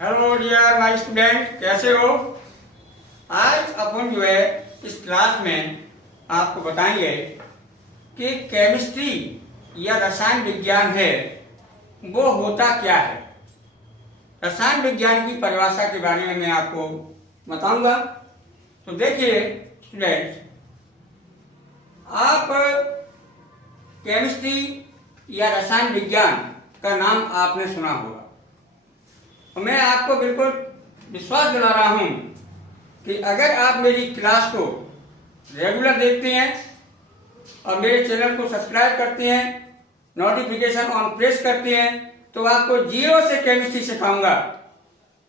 Hello dear my student, कैसे हो। आज अपन जो है इस क्लास में आपको बताएंगे कि केमिस्ट्री या रसायन विज्ञान है वो होता क्या है। रसायन विज्ञान की परिभाषा के बारे में मैं आपको बताऊंगा। तो देखिए स्टूडेंट, आप केमिस्ट्री या रसायन विज्ञान का नाम आपने सुना होगा। मैं आपको बिल्कुल विश्वास दिला रहा हूं कि अगर आप मेरी क्लास को रेगुलर देखते हैं और मेरे चैनल को सब्सक्राइब करते हैं, नोटिफिकेशन ऑन प्रेस करते हैं, तो आपको जीरो से केमिस्ट्री सिखाऊंगा।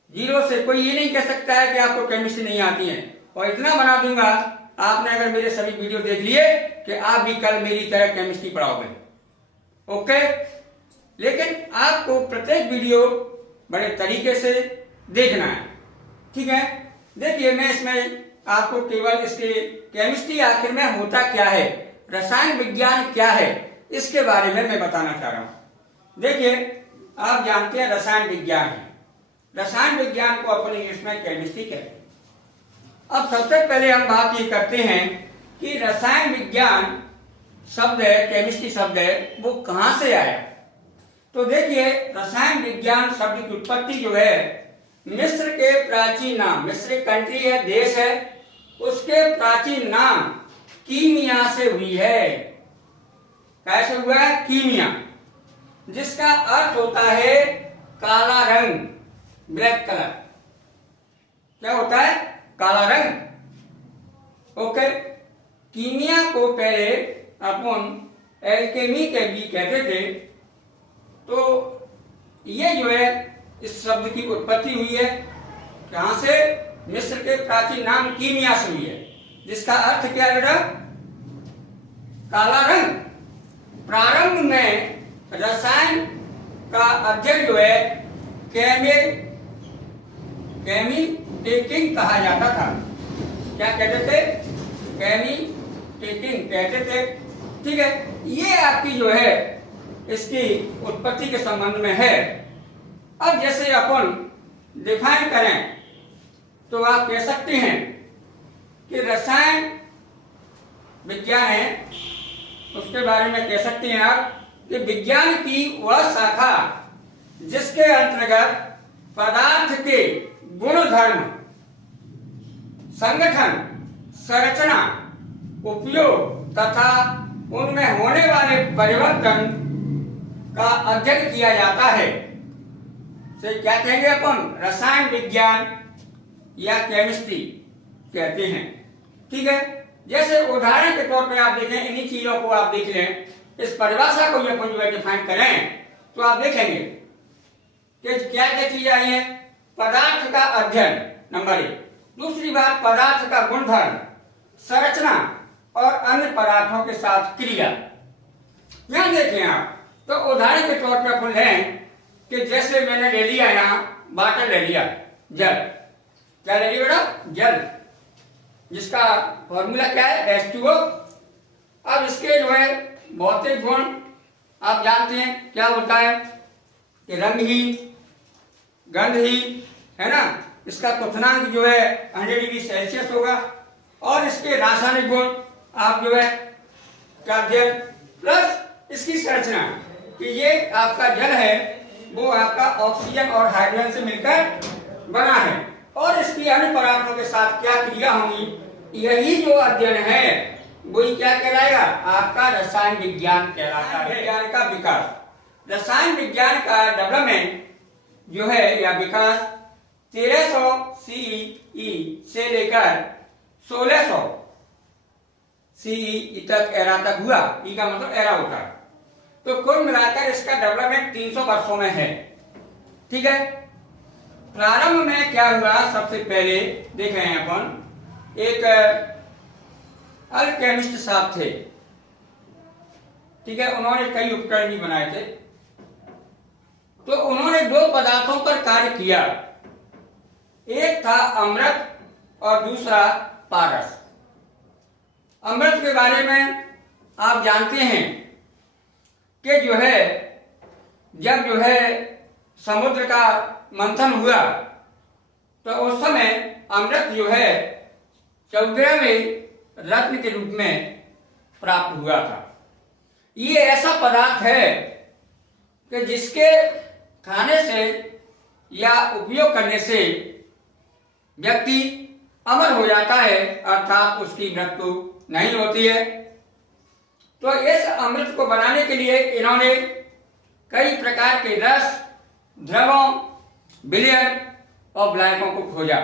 जीरो से। कोई ये नहीं कह सकता है कि आपको केमिस्ट्री नहीं आती है, और इतना बना दूंगा आपने अगर मेरे सभी वीडियो देख लिए कि आप भी कल मेरी तरह केमिस्ट्री पढ़ाओगे। ओके, लेकिन आपको प्रत्येक वीडियो बड़े तरीके से देखना है, ठीक है। देखिए, मैं इसमें आपको केवल इसके केमिस्ट्री आखिर में होता क्या है, रसायन विज्ञान क्या है, इसके बारे में मैं बताना चाह रहा हूं। देखिए, आप जानते हैं रसायन विज्ञान है। रसायन विज्ञान को अपन इंग्लिश में केमिस्ट्री कहते हैं। अब सबसे पहले हम बात ये करते हैं कि रसायन विज्ञान शब्द है, केमिस्ट्री शब्द है, वो कहां से आया। तो देखिए, रसायन विज्ञान शब्द की उत्पत्ति जो है मिस्र के प्राचीन नाम, मिस्र कंट्री है, देश है, उसके प्राचीन नाम कीमिया से हुई है। कैसे हुआ है? कीमिया, जिसका अर्थ होता है काला रंग, ब्लैक कलर। क्या होता है? काला रंग। ओके, कीमिया को पहले अपन एल्केमी के भी कहते थे। तो ये जो है इस शब्द की उत्पत्ति हुई है कहां से? मिस्र के प्राचीन नाम कीमिया से हुई है, जिसका अर्थ क्या है बेटा? काला रंग। प्रारंभ में रसायन का अध्ययन जो है केमिटेकिंग कहा जाता था। क्या कहते थे? केमिटेकिंग कहते थे, ठीक है। ये आपकी जो है इसकी उत्पत्ति के संबंध में है। अब जैसे अपन डिफाइन करें तो आप कह सकते हैं कि रसायन विज्ञान है, उसके बारे में कह सकते हैं आप कि विज्ञान की वह शाखा जिसके अंतर्गत पदार्थ के गुण धर्म, संगठन, संरचना, उपयोग तथा उनमें होने वाले परिवर्तन का अध्ययन किया जाता है। से क्या कहेंगे अपन? रसायन विज्ञान या केमिस्ट्री कहते हैं, ठीक है। जैसे उदाहरण के तौर पे आप देखें, इन्हीं चीजों को आप देख लें, इस परिभाषा को अपन जो है डिफाइन करें तो आप देखेंगे कि क्या क्या चीज आई है। पदार्थ का अध्ययन नंबर 1। दूसरी बात, पदार्थ का गुणधर्म, संरचना और अन्य पदार्थों के साथ क्रिया। यहां देखें आप, तो उदाहरण के तौर पे अपन लें कि जैसे मैंने ले लिया यहां वाटर ले लिया, जल। क्या ले लिया बेटा? जल, जिसका फॉर्मूला क्या है? H2O। अब इसके जो है भौतिक गुण आप जानते हैं क्या होता है कि रंग ही, गंध ही, है ना। इसका क्वथनांक जो है 100 डिग्री सेल्सियस होगा, और इसके रासायनिक गुण आप जो है क्या अध्ययन, प्लस इसकी संरचना कि ये आपका जल है वो आपका ऑक्सीजन और हाइड्रोजन से मिलकर बना है, और इसकी अन्य पदार्थों के साथ क्या क्रिया होंगी, यही जो अध्ययन है वही क्या कहलाएगा? आपका रसायन विज्ञान कहलाता है। विज्ञान का विकास, रसायन विज्ञान का डेवलपमेंट जो है या विकास 1300 CE से लेकर 1600 CE तक, एरा तक हुआ। ई का मतलब एरा होता है। तो कुल मिलाकर इसका डेवलपमेंट 300 वर्षों में है, ठीक है। प्रारंभ में क्या हुआ? सबसे पहले देख रहे हैं अपन, एक अल्केमिस्ट साहब थे, ठीक है। उन्होंने कई उपकरण भी बनाए थे। तो उन्होंने 2 पदार्थों पर कार्य किया, एक था अमृत और दूसरा पारस। अमृत के बारे में आप जानते हैं कि जो है जब जो है समुद्र का मंथन हुआ तो उस समय अमृत जो है 14वें रत्न के रूप में प्राप्त हुआ था। ये ऐसा पदार्थ है कि जिसके खाने से या उपयोग करने से व्यक्ति अमर हो जाता है, अर्थात उसकी मृत्यु नहीं होती है। तो इस अमृत को बनाने के लिए इन्होंने कई प्रकार के रस, द्रवों, विलयन और विलायकों को खोजा,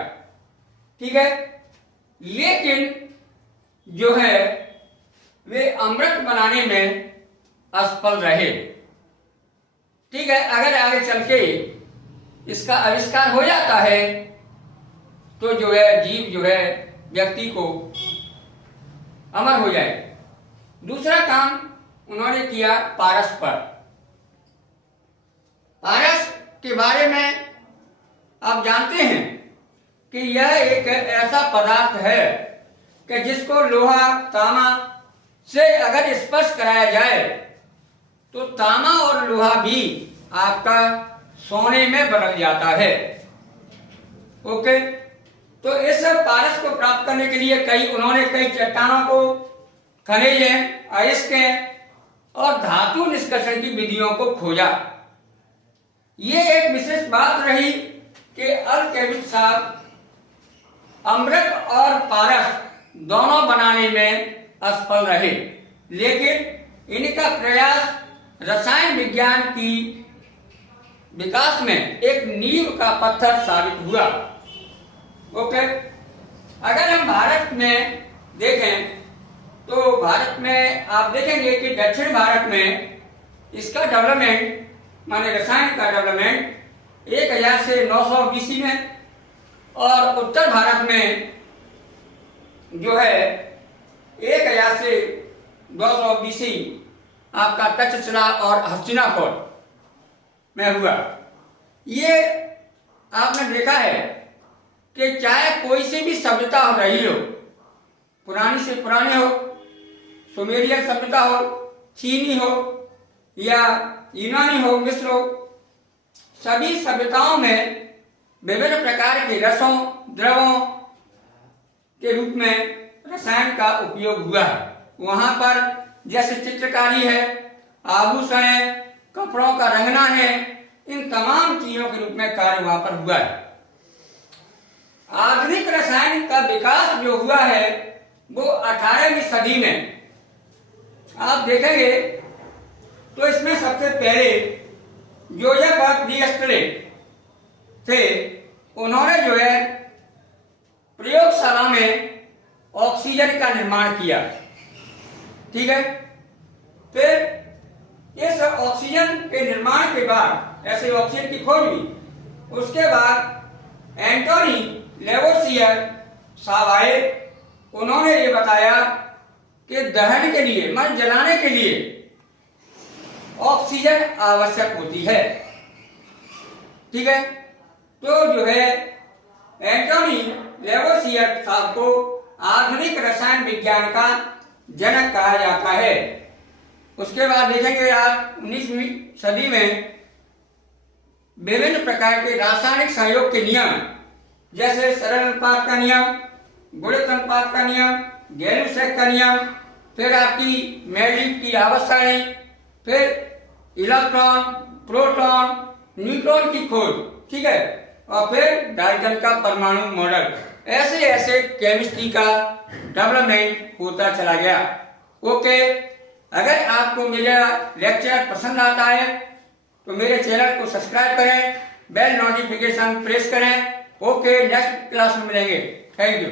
ठीक है, लेकिन जो है वे अमृत बनाने में असफल रहे। ठीक है, अगर आगे चल के इसका आविष्कार हो जाता है तो जो है जीव जो है व्यक्ति को अमर हो जाए। दूसरा काम उन्होंने किया पारस पर। पारस के बारे में आप जानते हैं कि यह एक ऐसा पदार्थ है कि जिसको लोहा, तांबा से अगर स्पर्श कराया जाए तो तांबा और लोहा भी आपका सोने में बदल जाता है। ओके, तो इस पारस को प्राप्त करने के लिए उन्होंने कई चट्टानों को खनिज, अयस्क और धातु निष्कर्षण की विधियों को खोजा। ये एक विशेष बात रही कि अल्केमिस्ट साहब अमृत और पारस दोनों बनाने में असफल रहे, लेकिन इनका प्रयास रसायन विज्ञान की विकास में एक नींव का पत्थर साबित हुआ। ओके, अगर हम भारत में देखें तो भारत में आप देखेंगे कि दक्षिण भारत में इसका डेवलपमेंट, माने रसायन का डेवलपमेंट 1000 से 900 BC में, और उत्तर भारत में जो है 1000 से 200 BC आपका तक्षशिला और हस्तिनापुर में हुआ। ये आपने देखा है कि चाहे कोई सी भी सभ्यता हो रही हो, पुरानी से पुरानी हो, सुमेरियन सभ्यता हो, चीनी हो या यूनानी हो, मिस्र हो, सभी सभ्यताओं में विभिन्न प्रकार के रसों, द्रवों के रूप में रसायन का उपयोग हुआ है। वहां पर जैसे चित्रकारी है, आभूषण है, कपड़ों का रंगना है, इन तमाम चीजों के रूप में कार्य वहां पर हुआ है। आधुनिक रसायन का विकास जो हुआ है वो 18वीं सदी में आप देखेंगे तो इसमें सबसे पहले जोसेफ प्रिएस्टले थे। उन्होंने जो है प्रयोगशाला में ऑक्सीजन का निर्माण किया, ठीक है। फिर इस ऑक्सीजन के निर्माण के बाद, ऐसे ऑक्सीजन की खोज हुई, उसके बाद एंटोनी लेवोसियर साहब आए। उन्होंने ये बताया कि दहन के लिए, मन जलाने के लिए ऑक्सीजन आवश्यक होती है, ठीक है। तो जो है एंटोनी लेवोसियर साहब को आधुनिक रसायन विज्ञान का जनक कहा जाता है। उसके बाद देखेंगे आप 19वीं सदी में विभिन्न प्रकार के रासायनिक संयोग के नियम, जैसे सरल अनुपात का नियम, गुणित अनुपात का नियम, गैलुसेक का नियम, फिर आपकी मेंडलीव की आवर्त, फिर इलेक्ट्रॉन, प्रोटॉन, न्यूट्रॉन की खोज, ठीक है, और फिर डाल्टन का परमाणु मॉडल। ऐसे ऐसे केमिस्ट्री का डेवलपमेंट होता चला गया। ओके, अगर आपको मेरा लेक्चर पसंद आता है तो मेरे चैनल को सब्सक्राइब करें, बेल नोटिफिकेशन प्रेस करें। ओके, नेक्स्ट क्लास में मिलेंगे। Thank you.